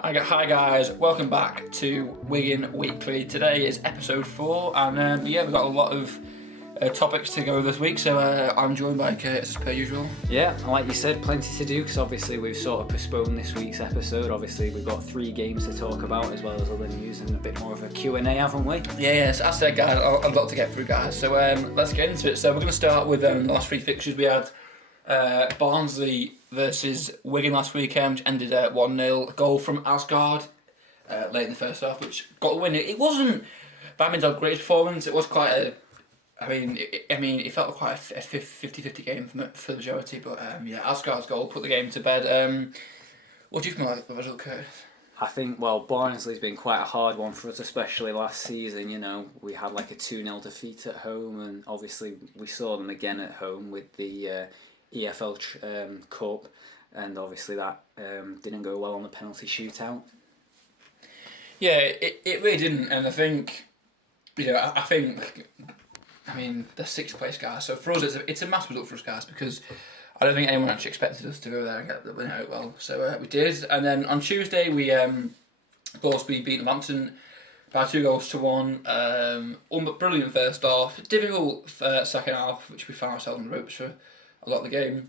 Hi guys, welcome back to Wigan Weekly. Today is episode 4 and we've got a lot of topics to go this week, so I'm joined by Curtis as per usual. Yeah, and like you said, plenty to do because obviously we've sort of postponed this week's episode. Obviously we've got 3 games to talk about as well as other news and a bit more of a Q&A, haven't we? Yeah, as I said guys, a lot to get through guys, so let's get into it. So we're going to start with the last 3 fixtures. We had Barnsley versus Wigan last weekend, which ended 1-0. A goal from Asgard late in the first half, which got the win. It wasn't badminton's great performance. It was quite a, it felt quite a 50-50 game for the majority. But Asgard's goal put the game to bed. What do you think about the result, Curtis? I think, Barnsley's been quite a hard one for us, especially last season. You know, we had like a 2-0 defeat at home, and obviously we saw them again at home with the EFL Cup, and obviously that didn't go well on the penalty shootout. Yeah, it really didn't, and I think, I mean, the 6th place guys. So for us, it's a massive result for us guys because I don't think anyone actually expected us to go there and get the win out well. So we did, and then on Tuesday we beat Northampton by 2-1. Brilliant first half, difficult second half, which we found ourselves on the ropes for a lot of the game,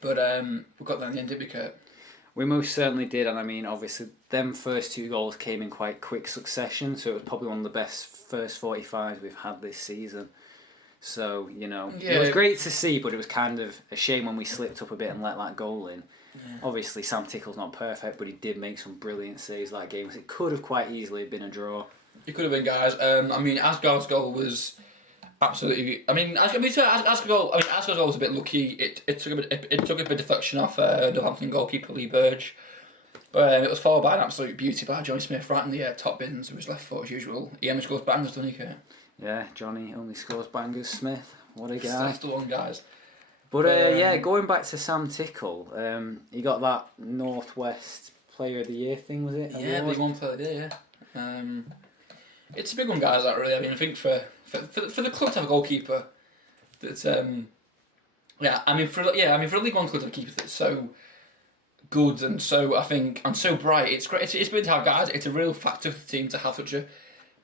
but we got there in the end, did we, Kurt? We most certainly did, and I mean, obviously, them first 2 goals came in quite quick succession, so it was probably one of the best first 45s we've had this season. So, you know, It was great to see, but it was kind of a shame when we slipped up a bit and let that goal in. Yeah. Obviously, Sam Tickle's not perfect, but he did make some brilliant saves that game, so it could have quite easily been a draw. It could have been, guys. Asgard's goal was absolutely. Asgard's goal was a bit lucky. It took a bit of deflection off Northampton goalkeeper Lee Burge, but it was followed by an absolute beauty by Johnny Smith right in the top bins with his left foot as usual. He only scores bangers, doesn't he, Kurt? Yeah, Johnny only scores bangers. Smith, what a guy! That's the one, guys. But going back to Sam Tickle, he got that Northwest Player of the Year thing, was it? Yeah, League One Player of the Year. Yeah. It's a big one, guys. That really. I mean, I think for the club to have a goalkeeper that's for a League One club to have a keeper that's so good and so bright. It's great. It's good to have guys. It's a real factor for the team to have such a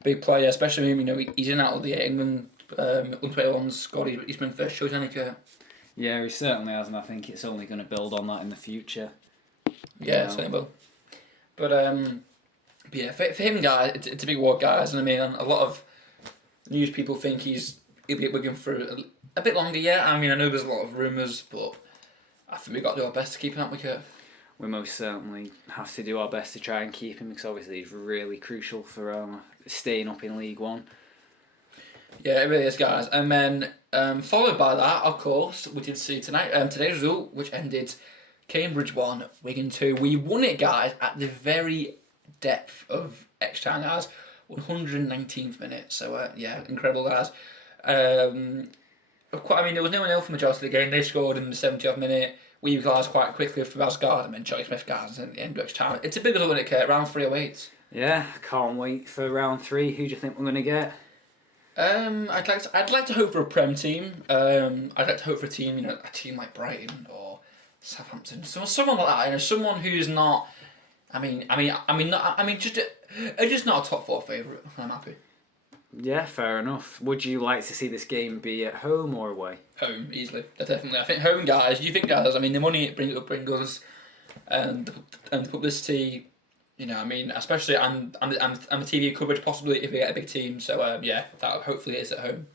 big player, especially him. You know, he's in and out of the England under-21 squad. He's been first choice, hasn't he, Kurt? Yeah, he certainly has, and I think it's only going to build on that in the future. Yeah, it certainly will. But yeah, for him, guys, it's a big award, guys, and I mean, a lot of news people think he'll be at Wigan for a bit longer. Yeah, I mean, I know there's a lot of rumours, but I think we've got to do our best to keep him, haven't we, Kurt? We most certainly have to do our best to try and keep him because obviously he's really crucial for staying up in League One. Yeah, it really is, guys. And then followed by that, of course, we did see today's result, which ended Cambridge 1, Wigan 2. We won it, guys, at the very depth of extra time, guys. 119th minute. So incredible, guys. There was no one else for the majority of the game. They scored in the 70th minute. We equalised quite quickly for Asgard and then Johnny Smith, guys, at the end of extra time. It's a big result, isn't it, Kurt? Round 3 awaits. Yeah, can't wait for round 3. Who do you think we're going to get? I'd like to hope for a Prem team. I'd like to hope for a team like Brighton or Southampton, someone like that. Someone who's not. Just not a top 4 favourite. I'm happy. Yeah, fair enough. Would you like to see this game be at home or away? Home, easily. Definitely. I think home, guys. You think, guys? I mean, the money it brings us, and the publicity. Especially and the TV coverage possibly if we get a big team. So that hopefully is at home.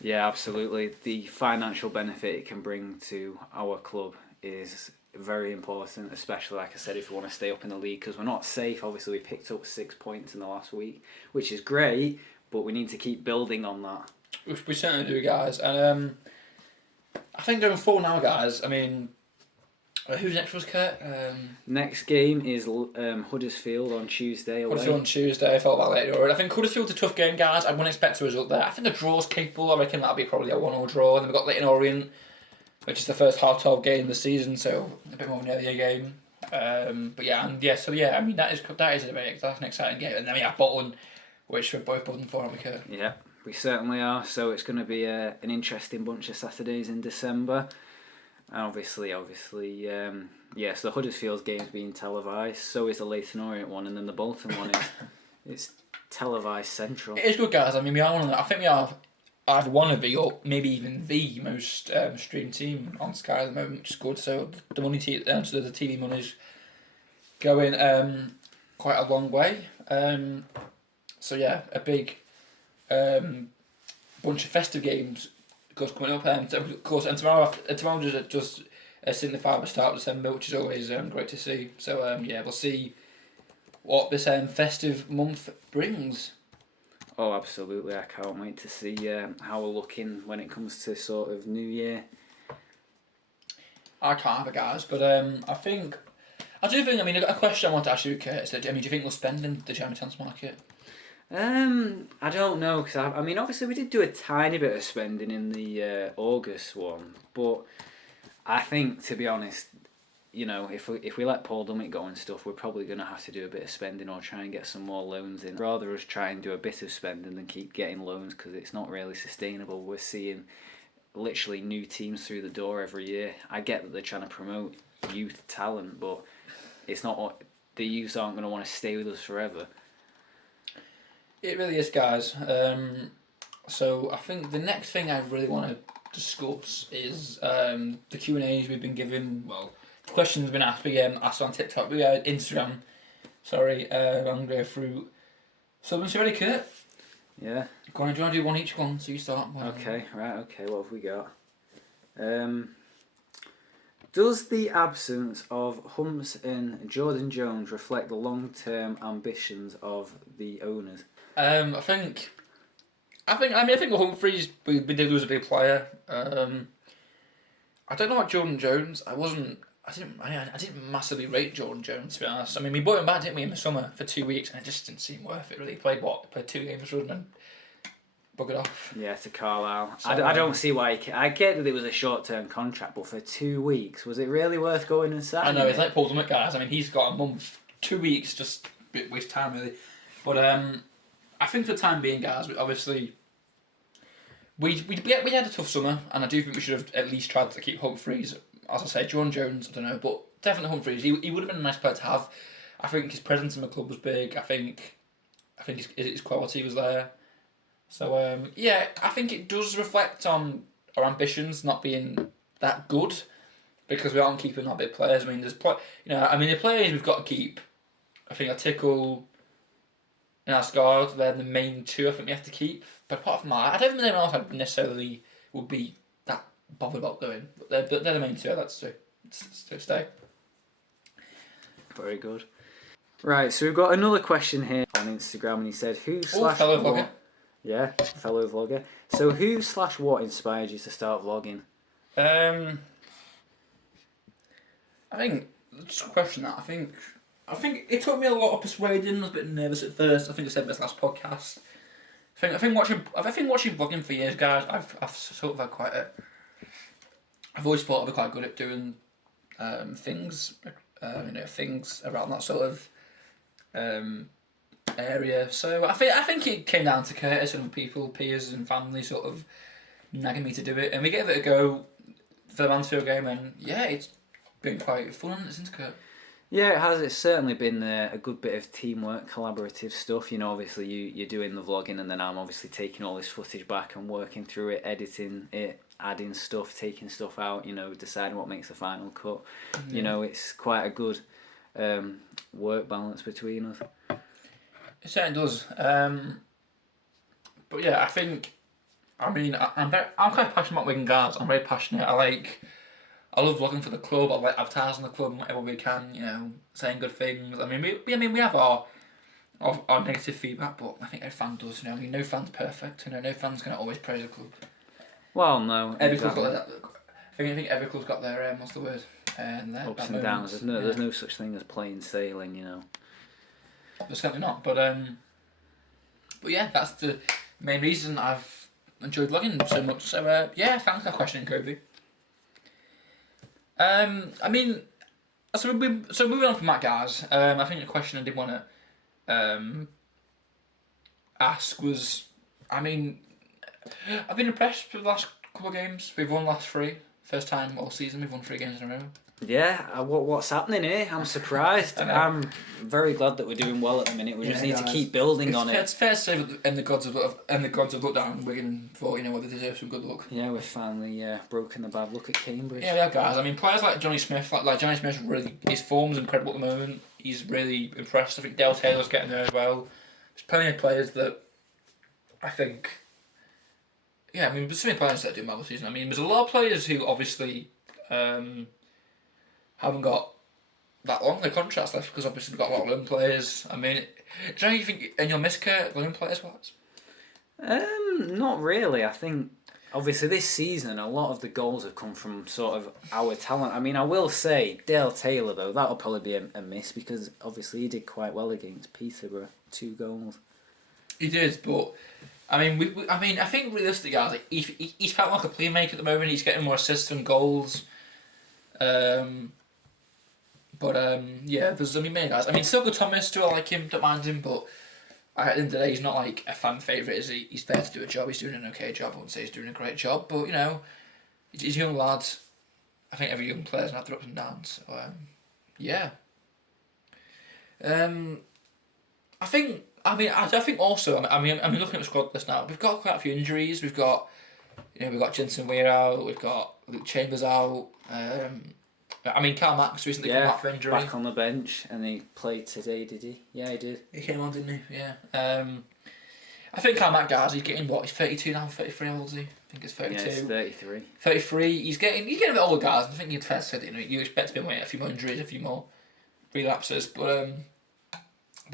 Yeah, absolutely. The financial benefit it can bring to our club is very important, especially like I said, if we want to stay up in the league because we're not safe. Obviously, we picked up 6 points in the last week, which is great, but we need to keep building on that. We certainly do, guys. And I think going forward now, guys. I mean. Who's next for us, Kurt? Next game is Huddersfield on Tuesday. Huddersfield on Tuesday. I thought about that later. I think Huddersfield's a tough game, guys. I wouldn't expect a result there. I think the draw's capable. I reckon that'll be probably a 1-1 draw. And then we've got Leyton Orient, which is the first half-12 game of the season, so a bit more of an earlier game. I mean, that's an exciting game. And then we have Bolton, which we're both buzzing for, aren't we, Kurt? Yeah, we certainly are. So it's going to be an interesting bunch of Saturdays in December. And obviously, yes, the Huddersfield game's being televised. So is the Leyton Orient one, and then the Bolton one is it's televised central. It is good, guys. I mean, we are one of the, I think we are either one of the, or maybe even the most streamed team on Sky at the moment, which is good. So the money, so the TV money's going quite a long way. So yeah, a big bunch of festive games coming up. Of course, and tomorrow just signify the start of December, which is always great to see. So yeah, we'll see what this festive month brings. Oh, absolutely! I can't wait to see how we're looking when it comes to sort of New Year. I can't have it, guys, but I do think. I mean, a question I want to ask you, Kurt, is that, I mean, do you think we'll spend in the January transfer market? I don't know, because I mean, obviously we did do a tiny bit of spending in the August one, but I think, to be honest, you know, if we let Paul Dummett go and stuff, we're probably going to have to do a bit of spending or try and get some more loans in. Rather us try and do a bit of spending than keep getting loans, because it's not really sustainable. We're seeing literally new teams through the door every year. I get that they're trying to promote youth talent, but it's not. The youths aren't going to want to stay with us forever. It really is, guys. So I think the next thing I really want to discuss is the Q&As we've been given. Well, the questions have been asked. We asked on TikTok. We had Instagram. Sorry, I'm going to go through. So, once you're ready, Kurt? Yeah. Go on, do you want to do one each one? So you start. Okay, right, okay, what have we got? Does the absence of Humps and Jordan Jones reflect the long-term ambitions of the owners? I think with Humphreys, we did lose a big player. I don't know about Jordan Jones. I didn't massively rate Jordan Jones, to be honest. I mean, we bought him back, didn't we, in the summer for 2 weeks, and it just didn't seem worth it. Really, he played 2 games for us and buggered off. Yeah, to Carlisle. So, I don't see why. I get that it was a short-term contract, but for 2 weeks, was it really worth going and signing? I know, it's like Paul Dummett, guys. I mean, he's got a month, 2 weeks, just a bit waste time, really. But I think for the time being, guys, obviously, we had a tough summer, and I do think we should have at least tried to keep Humphreys. As I say, Jordan Jones, I don't know, but definitely Humphreys. He would have been a nice player to have. I think his presence in the club was big. I think his quality was there. So yeah, I think it does reflect on our ambitions not being that good, because we aren't keeping our big players. I mean, the players we've got to keep. I think are Tickle and Asgard. They're the main two I think we have to keep. But apart from that, I don't think anyone else I necessarily would be that bothered about going. But they're the main two I'd like to stay. Very good. Right, so we've got another question here on Instagram, and he said, fellow vlogger. Yeah, fellow vlogger. So who/what inspired you to start vlogging? I think it's a question that I think it took me a lot of persuading. I was a bit nervous at first. I think I said this last podcast. I think watching vlogging for years, guys. I've sort of had quite a. I've always thought I'd be quite good at doing things, things around that sort of area. So I think it came down to Curtis and other people, peers and family, sort of nagging me to do it, and we gave it a go for the Mansfield game, and yeah, it's been quite fun, isn't it, Kurt? Yeah, it has. It's certainly been a good bit of teamwork, collaborative stuff. You know, obviously you're doing the vlogging, and then I'm obviously taking all this footage back and working through it, editing it, adding stuff, taking stuff out, deciding what makes the final cut. Yeah. It's quite a good work balance between us. It certainly does. But yeah, I'm quite passionate about Wigan guards. I'm very passionate. I love vlogging for the club. I like advertising the club whatever we can. Saying good things. I mean, we have our negative feedback, but I think every fan does. No fan's perfect. No fan's gonna always praise the club. Well, no. Every club's got that. I think every club's got their what's the word? Ups and downs. There's no such thing as plain sailing. There's certainly not. But yeah, that's the main reason I've enjoyed vlogging so much. So yeah, thanks for that question, Kobe. So moving on from that, guys. I think the question I did want to ask was, I've been impressed with the last couple of games. We've won the last 3. First time all season we've won 3 games in a row. Yeah, what's happening here? I'm surprised. I'm very glad that we're doing well at the minute. We just need to keep building on it. It's fair to say that the gods have looked down on Wigan for whether they deserve some good luck. Yeah, we've finally broken the bad luck at Cambridge. Yeah, guys. I mean, players like Johnny Smith, like Johnny Smith, really his form's incredible at the moment. He's really impressed. I think Dale Taylor's getting there as well. There's plenty of players that I think. Yeah, I mean, there's so many players that are doing well this season. I mean, there's a lot of players who obviously haven't got that long their contracts left because obviously we've got a lot of loan players. I mean, do you think in your miss loan players wise? Not really. I think obviously this season a lot of the goals have come from sort of our talent. I mean, I will say Dale Taylor though, that'll probably be a miss because obviously he did quite well against Peterborough, 2 goals. He did, but I mean, I think realistically, guys, like, he's felt like a playmaker at the moment. He's getting more assists than goals. Yeah, there's many guys. I mean, still good Thomas, do I like him, don't mind him, but at the end of the day, he's not like a fan favourite, is he? He's there to do a job, he's doing an okay job, I wouldn't say he's doing a great job, but he's a young lad. I think every young player's going to have their ups and downs, so yeah. I think also, I mean, looking at the squad list now, we've got quite a few injuries, we've got Jensen Weir out, we've got Luke Chambers out, I mean, Carl Max recently came back from injury. Back on the bench, and he played today, did he? Yeah, he did. He came on, didn't he? Yeah. I think Carl Max, guys, he's getting what? He's 32 now, 33, how old is he? I think it's 32. Yeah, he's 33. 33, he's getting a bit older, guys. I think you'd fair to say that, you expect to be a few more injuries, a few more relapses, but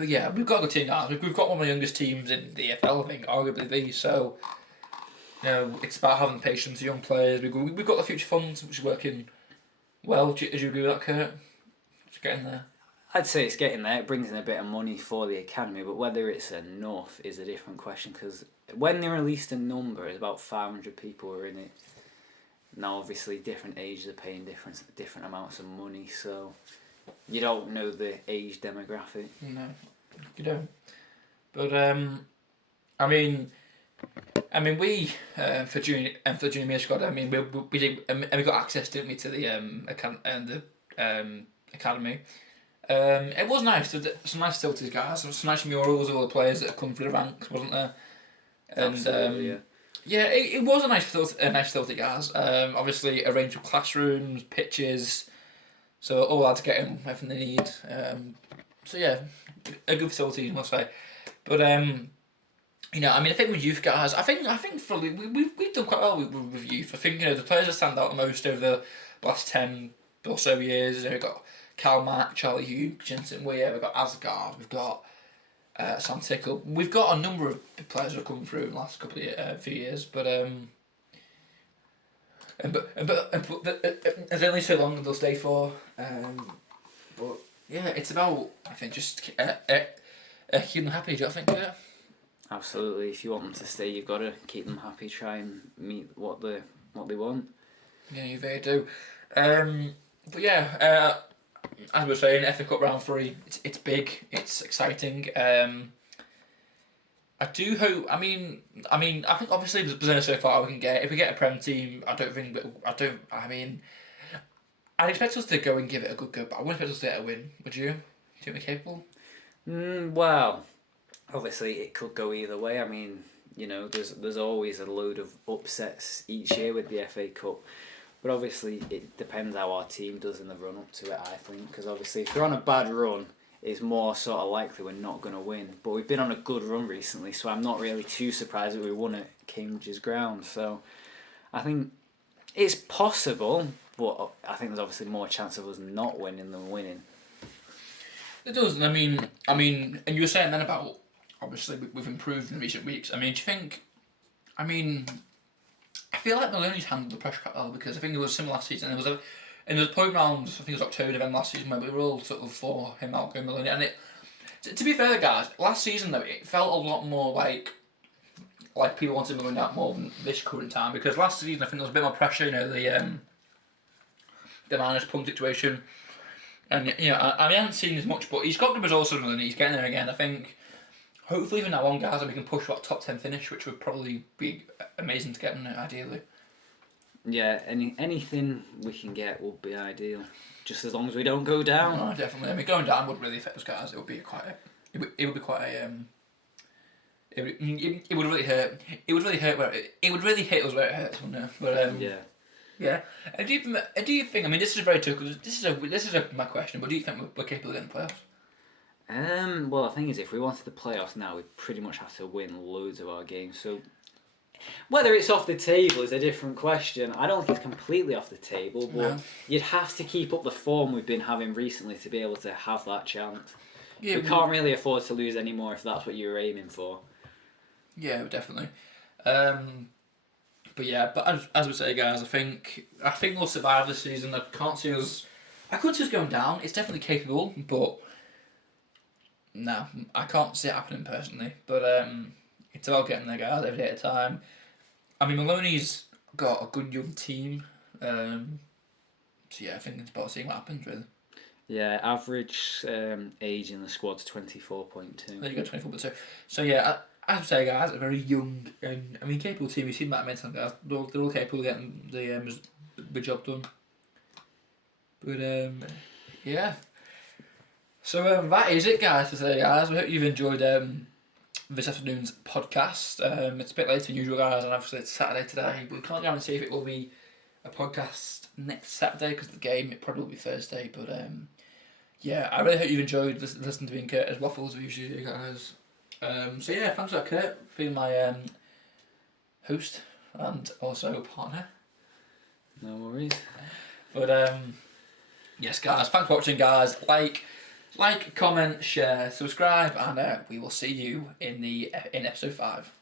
yeah, we've got a good team, guys. We've got one of the youngest teams in the EFL, I think, arguably the, so it's about having patience with young players. We've got the future funds, which is working well. Do you agree with that, Kurt? It's getting there. I'd say it's getting there. It brings in a bit of money for the academy, but whether it's enough is a different question, because when they released a number, it's about 500 people were in it. Now, obviously, different ages are paying different amounts of money, so you don't know the age demographic. No, you don't. But I mean, we for junior year squad. I mean, we did, and we got access, didn't we, to the academy. It was nice. There some nice facilities, guys. Some nice murals of all the players that have come through the ranks, wasn't there? And absolutely, yeah. Yeah, it was a nice facility, guys. Obviously, a range of classrooms, pitches, so all lads getting everything they need. So yeah, a good facility, I must say. But I think with youth guys, I think we've done quite well with youth. I think the players that stand out the most over the last 10 or so years. We've got Cal Mack, Charlie Hughes, Jensen Weir, we've got Asgard, we've got Sam Tickle. We've got a number of players that have come through in the last couple of few years, but there's only so long they'll stay for. But yeah, it's about, I think, just keeping them happy. Do you think? Yeah. Absolutely. If you want them to stay, you've got to keep them happy. Try and meet what they want. Yeah, you very do. But yeah, as we were saying, FA Cup round 3. It's big. It's exciting. I do hope. I mean, I think obviously there's only so far we can get. If we get a Prem team, I'd expect us to go and give it a good go, but I wouldn't expect us to get a win. Would you? Do you think we're capable? Well, obviously it could go either way. I mean, there's always a load of upsets each year with the FA Cup. But obviously it depends how our team does in the run up to it, I think. Because obviously if they're on a bad run, it's more sort of likely we're not going to win. But we've been on a good run recently, so I'm not really too surprised that we won at Cambridge's ground. So I think it's possible, but I think there's obviously more chance of us not winning than winning. It does, and I mean, and you were saying then about, obviously we've improved in recent weeks. I mean, do you think, I feel like Maloney's handled the pressure quite well, because I think it was similar last season. There was a point round, I think it was October, November last season, where we were all sort of for him outgoing Maloney. And to be fair, guys, last season though, it felt a lot more like people wanted Maloney out more than this current time, because last season I think there was a bit more pressure, the minus point situation. And I haven't seen as much, but he's got good results with Maloney. He's getting there again. I think hopefully from now on, guys, we can push top 10 finish, which would probably be amazing to get, ideally. Yeah, anything we can get will be ideal. Just as long as we don't go down. Oh, definitely. I mean, going down would really affect us guys. It would be quite a. It would be quite a. It would really hurt. It would really hurt where it would really hit us where it hurts, wouldn't it? But Yeah. Yeah. And do you think? I mean, this is very tough. This is my question. But do you think we're capable of getting playoffs? Well, the thing is, if we wanted the playoffs now, we'd pretty much have to win loads of our games. So, whether it's off the table is a different question. I don't think it's completely off the table, but you'd have to keep up the form we've been having recently to be able to have that chance. Yeah, we can't really afford to lose anymore if that's what you were aiming for. Yeah, definitely. But yeah, as we say, guys, I think we'll survive this season. I couldn't see us going down. It's definitely capable, but no, I can't see it happening personally. But it's about getting there, guys, every day at a time. I mean, Maloney's got a good young team. So yeah, I think it's about seeing what happens, really. Yeah, average age in the squad's 24.2. There you go, 24.2. So yeah, as I say, guys, a very young and capable team. You've seen that many times, guys. They're all capable of getting the job done. But yeah. So that is it, guys. For today, guys. I hope you've enjoyed this afternoon's podcast. It's a bit later than usual, guys, and obviously it's Saturday today. But we can't guarantee if it will be a podcast next Saturday because of the game. It probably will be Thursday. But yeah, I really hope you've enjoyed listening to me and Curtis Waffles with you guys. So yeah, thanks for that, Kurt, being my host and also partner. No worries. But yes, guys, thanks for watching, guys. Like, comment, share, subscribe, and we will see you in episode 5.